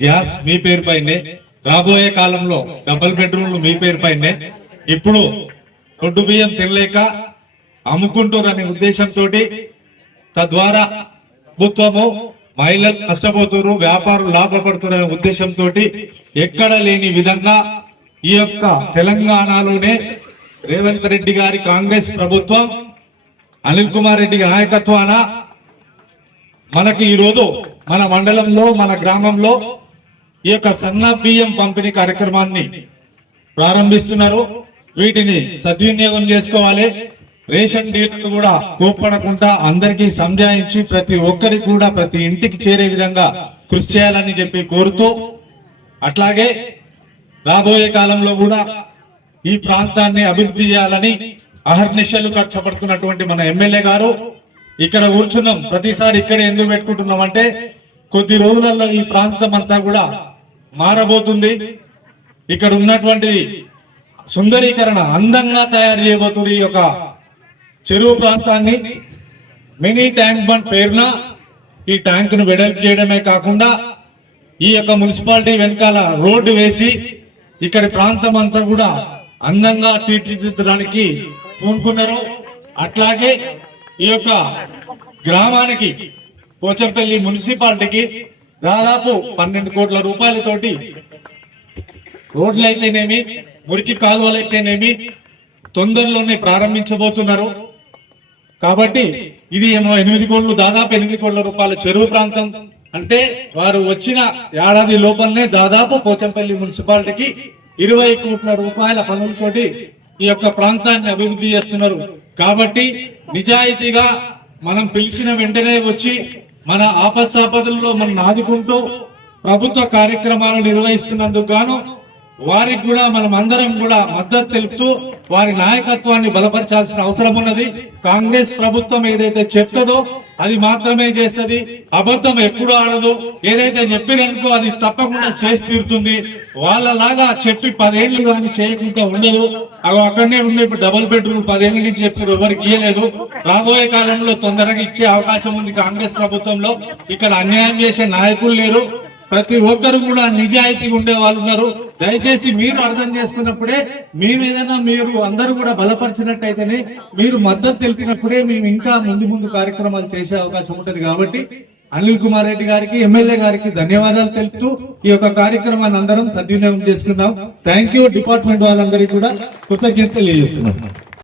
Gas మీ పేరు పైనే. రాబోయే కాలంలో డబుల్ బెడ్రూమ్లు మీ పేరు పైనే. ఇప్పుడు దొడ్డు బియ్యం తినలేక అమ్ముకుంటారనే ఉద్దేశంతో తద్వారా ప్రభుత్వము మహిళలు నష్టపోతున్నారు వ్యాపారులు లాభపడుతున్న ఉద్దేశంతో ఎక్కడ లేని విధంగా ఈ యొక్క తెలంగాణలోనే రేవంత్ రెడ్డి గారి కాంగ్రెస్ ప్రభుత్వం అనిల్ కుమార్ రెడ్డి నాయకత్వాన మనకి ఈరోజు మన మండలంలో మన గ్రామంలో ఈ యొక్క సన్న బియ్యం పంపిణీ కార్యక్రమాన్ని ప్రారంభిస్తున్నారు. వీటిని సద్వినియోగం చేసుకోవాలి. రేషన్ డీలర్లు కూడా కోప్పడకుండా అందరికీ సంజాయించి ప్రతి ఒక్కరికి కూడా ప్రతి ఇంటికి చేరే విధంగా కృషి చేయాలని చెప్పి కోరుతూ అట్లాగే రాబోయే కాలంలో కూడా ఈ ప్రాంతాన్ని అభివృద్ధి చేయాలని అహర్నిశలు కష్టపడుతున్నటువంటి మన ఎమ్మెల్యే గారు ఇక్కడ కూర్చున్నాం. ప్రతిసారి ఇక్కడ ఎందుకు పెట్టుకుంటున్నాం అంటే కొద్ది రోజులలో ఈ ప్రాంతం అంతా కూడా మారబోతుంది. ఇక్కడ ఉన్నటువంటి సుందరీకరణ అందంగా తయారు చేయబోతుంది ఈ యొక్క చెరువు ప్రాంతాన్ని. మినీ ట్యాంక్ బండ్ పేరున ఈ ట్యాంక్ను వెడల్పు చేయడమే కాకుండా ఈ యొక్క మున్సిపాలిటీ వెనకాల రోడ్డు వేసి ఇక్కడ ప్రాంతం అంతా కూడా అందంగా తీర్చిదిద్దడానికి పూనుకున్నారు. అట్లాగే ఈ యొక్క గ్రామానికి పోచంపల్లి మున్సిపాలిటీకి దాదాపు పన్నెండు కోట్ల రూపాయలతోటి రోడ్లు అయితేనేమి మురికి కాలువలు అయితేనేమి తొందరలోనే ప్రారంభించబోతున్నారు. కాబట్టి ఇది ఏమో ఎనిమిది కోట్లు దాదాపు ఎనిమిది కోట్ల రూపాయల చెరువు ప్రాంతం. అంటే వారు వచ్చిన ఏడాది లోపలనే దాదాపు పోచంపల్లి మున్సిపాలిటీకి ఇరవై కోట్ల రూపాయల పనులతోటి ఈ యొక్క ప్రాంతాన్ని అభివృద్ధి చేస్తున్నారు. కాబట్టి నిజాయితీగా మనం పిలిచిన వెంటనే వచ్చి మన ఆపత్సాపదల్లో మనం ఆదుకుంటూ ప్రభుత్వ కార్యక్రమాలు నిర్వహిస్తున్నందుకు గాను వారికి కూడా మనం అందరం కూడా మద్దతు తెలుపుతూ వారి నాయకత్వాన్ని బలపరచాల్సిన అవసరం ఉన్నది. కాంగ్రెస్ ప్రభుత్వం ఏదైతే చెప్తుందో అది మాత్రమే చేస్తుంది. అబద్ధం ఎప్పుడు ఆడదు. ఏదైతే చెప్పిననుకో అది తప్పకుండా చేసి తీరుతుంది. వాళ్ళలాగా చెప్పి పదేళ్ళు కానీ చేయకుండా ఉండదు. అవి అక్కడనే ఉండే ఇప్పుడు డబుల్ బెడ్రూమ్ పదేళ్ళ నుంచి చెప్పి ఎవరికి ఇయ్యలేదు. రాబోయే కాలంలో తొందరగా ఇచ్చే అవకాశం ఉంది కాంగ్రెస్ ప్రభుత్వంలో. ఇక్కడ అన్యాయం చేసే నాయకులు లేరు. ప్రతి ఒక్కరు కూడా నిజాయితీగా ఉండే వాళ్ళు ఉన్నారు. దయచేసి మీరు అర్థం చేసుకున్నప్పుడే మేము ఏదైనా మీరు అందరూ కూడా బలపరిచినట్టయితేనే మీరు మద్దతు తెలిపినప్పుడే మేము ఇంకా ముందు ముందు కార్యక్రమాలు చేసే అవకాశం ఉంటుంది కాబట్టి అనిల్ కుమార్ రెడ్డి గారికి ఎమ్మెల్యే గారికి ధన్యవాదాలు తెలుపుతూ ఈ యొక్క కార్యక్రమాన్ని అందరం సద్వినియోగం చేసుకుందాం. థ్యాంక్ యూ డిపార్ట్మెంట్ వాళ్ళందరికీ కూడా కృతజ్ఞతలు తెలియజేస్తున్నాం.